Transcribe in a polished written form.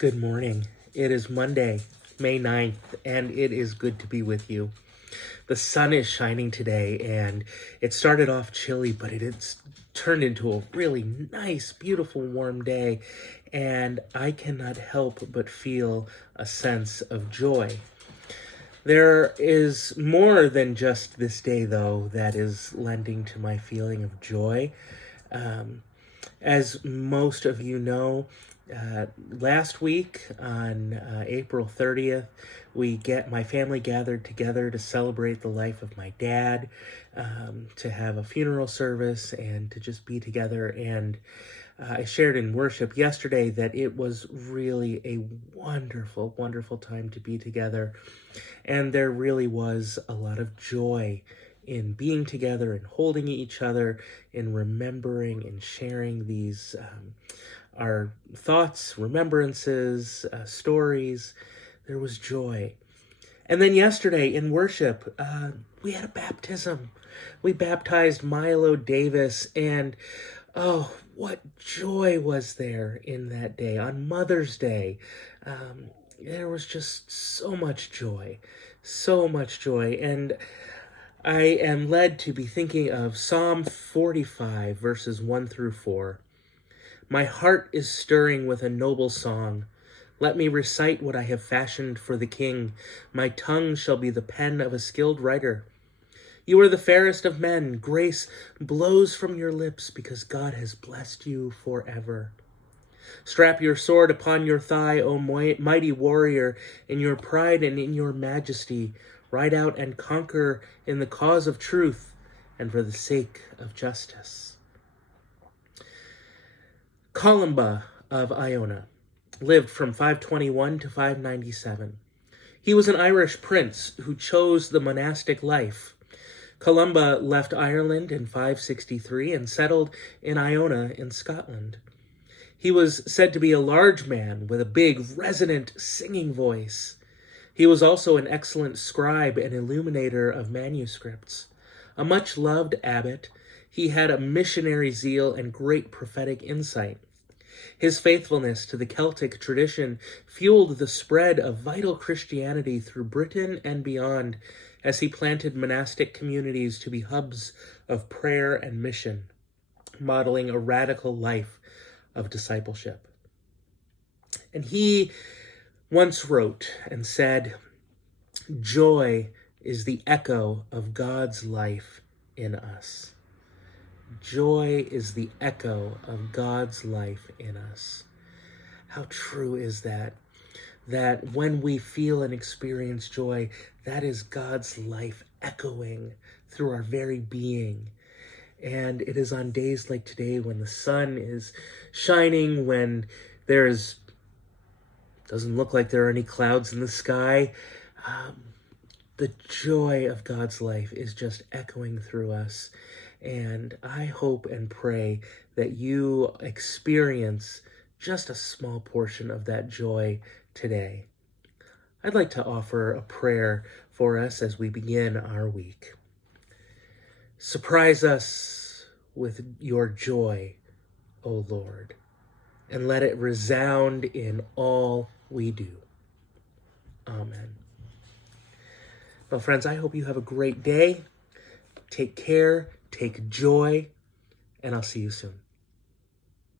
Good morning. It is Monday, May 9th, and it is good to be with you. The sun is shining today, and it started off chilly, but it's turned into a really nice, beautiful, warm day, and I cannot help but feel a sense of joy. There is more than just this day, though, that is lending to my feeling of joy. As most of you know, last week on April 30th, my family gathered together to celebrate the life of my dad, to have a funeral service and to just be together. And I shared in worship yesterday that it was really a wonderful, wonderful time to be together. And there really was a lot of joy in being together and holding each other, in remembering and sharing these our thoughts, remembrances, stories. There was joy. And then yesterday in worship, we had a baptism. We baptized Milo Davis, and oh, what joy was there in that day. On Mother's Day, there was just so much joy, and I am led to be thinking of Psalm 45, verses 1 through 4. My heart is stirring with a noble song. Let me recite what I have fashioned for the King. My tongue shall be the pen of a skilled writer. You are the fairest of men. Grace blows from your lips because God has blessed you forever. Strap your sword upon your thigh, O mighty warrior, in your pride and in your majesty. Ride out and conquer in the cause of truth and for the sake of justice. Columba of Iona lived from 521 to 597. He was an Irish prince who chose the monastic life. Columba left Ireland in 563 and settled in Iona in Scotland. He was said to be a large man with a big, resonant, singing voice. He was also an excellent scribe and illuminator of manuscripts. A much-loved abbot, he had a missionary zeal and great prophetic insight. His faithfulness to the Celtic tradition fueled the spread of vital Christianity through Britain and beyond, as he planted monastic communities to be hubs of prayer and mission, modeling a radical life of discipleship. And he once wrote and said, "Joy is the echo of God's life in us." Joy is the echo of God's life in us. How true is that? That when we feel and experience joy, that is God's life echoing through our very being. And it is on days like today when the sun is shining, when doesn't look like there are any clouds in the sky. The joy of God's life is just echoing through us. And I hope and pray that you experience just a small portion of that joy today. I'd like to offer a prayer for us as we begin our week. Surprise us with your joy, O Lord, and let it resound in all we do. Amen. Well, friends, I hope you have a great day. Take care, take joy, and I'll see you soon.